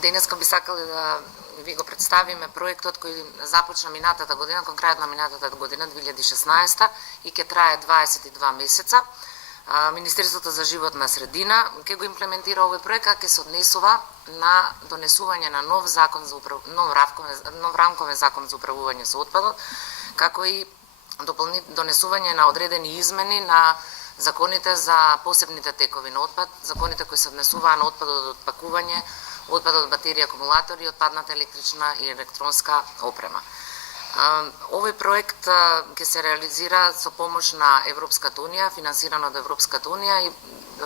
Денеска би сакале да ви го представиме проектот кој започна минатата година, кон крајот на минатата година 2016 и ќе трае 22 месеца. Министерството за животна средина ќе го имплементира овој проект, ќе се однесува на донесување на нов рамковен закон за управување со отпадот, како и донесување на одредени измени на законите за посебните текови на отпад, законите кои се однесуваа на отпадот од отпакување, отпадот од батерии, акумулатори и отпадната електрична и електронска опрема. Овој проект ќе се реализира со помош на Европската унија, финансирано од Европската унија и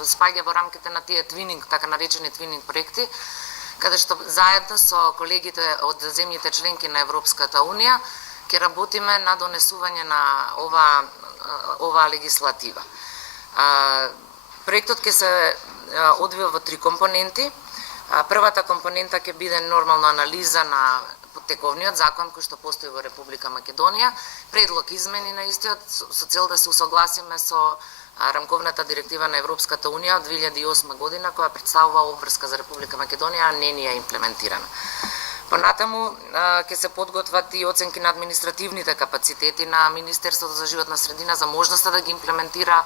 спаѓа во рамките на тие твининг, така наречени твининг проекти, каде што заедно со колегите од земјите членки на Европската унија ќе работиме на донесување на оваа легислатива. Проектот ќе се одвива во 3 компоненти. Првата компонента ќе биде нормална анализа на тековниот закон кој што постои во Република Македонија, предлог измени на истиот со цел да се усогласиме со рамковната директива на Европската унија од 2008 година која представува обврска за Република Македонија, а не ни е имплементирана. Понатаму ќе се подготват и оценки на административните капацитети на Министерството за животна средина за можноста да ги имплементира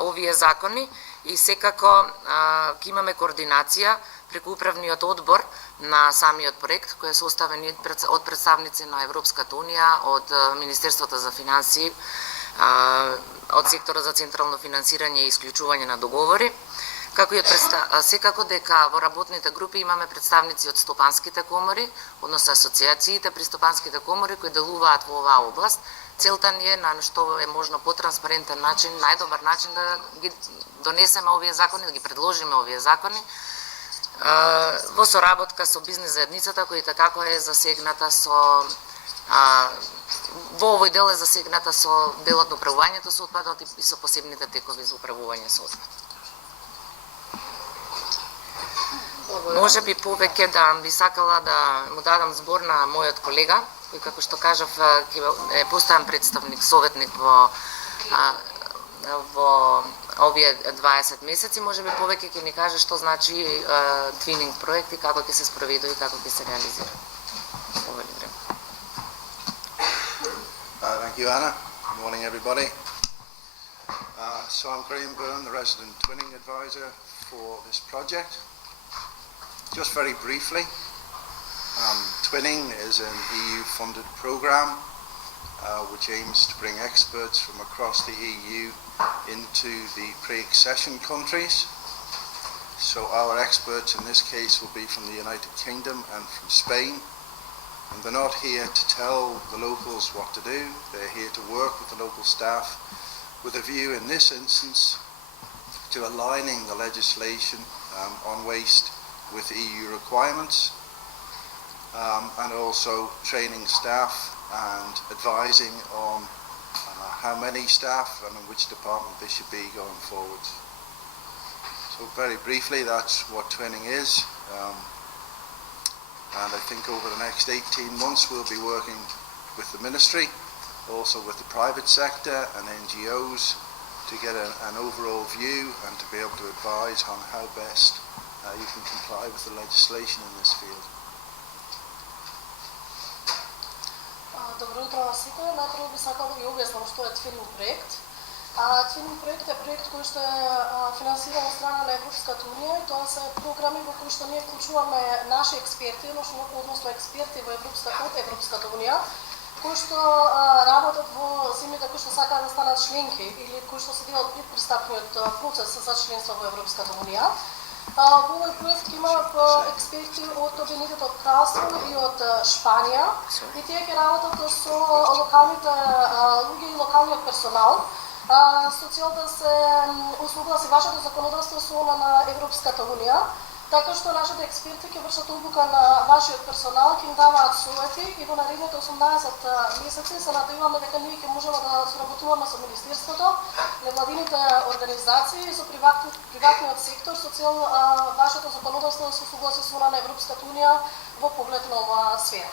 овие закони и секако ќе имаме координација преку управниот одбор на самиот проект кој е составен од представници на Европската унија, од Министерството за финансии, од секторот за централно финансирање и исклучување на договори, како и секако дека во работните групи имаме представници од стопанските комори, односно асоциациите при стопанските комори кои делуваат во оваа област. Целта ни е на што е можно потранспарентен начин, најдобар начин да ги донесеме овие закони, да ги предложиме овие закони во соработка со бизнес заедницата која такако е засегната со во овој дел е засегната со делот на управувањето со отпадот и со посебните текови за управување со отпад. Може би повеќе да би сакала да му дадам збор на мојот колега, кој како што кажав е постојан представник, советник во овие 20 месеци, може би повеќе ќе ни каже што значи твининг проект и како ќе се спроведе и како ќе се реализира. Овој време. Thank you, Anna. Good morning, everybody. So I'm Graham Byrne, the resident twinning advisor for this project. Just very briefly, Twinning is an EU-funded programme which aims to bring experts from across the EU into the pre-accession countries. So our experts in this case will be from the United Kingdom and from Spain. And they're not here to tell the locals what to do, they're here to work with the local staff with a view in this instance to aligning the legislation on waste with EU requirements, and also training staff and advising on how many staff and in which department they should be going forward. So very briefly, that's what twinning is. And I think over the next 18 months we'll be working with the Ministry, also with the private sector and NGOs to get an overall view and to be able to advise on how best you can comply with the legislation in this field. Добро утро на сите. Најпрво би сакала да ви објаснам што е твининг проект. Твининг проект е проект кој што е финансиран од страна на Европската унија и тоа се програми во кои што ние вклучуваме наши експерти, односно експерти во Европската унија, кои што работат во земјите кои што сакаат да станат членки или кои што се дел од предпристапниот процес за членство во Европската унија. Во овој проект имаат експерти од Обединетото кралство и од Шпанија и тие ќе работат со локалните луѓе и локалниот персонал со цел да се усогласи вашето законодавство со она на Европската унија, така што нашите експерти ќе вршат обука на вашиот персонал, ќе им даваат совети и во наредните 18 месеци се надеваме дека ние ќе можеме да соработуваме со Министерството, невладините организации и со приватниот сектор со цел вашето законодавство да се усогласи со она на Европската унија во поглед на оваа сфера.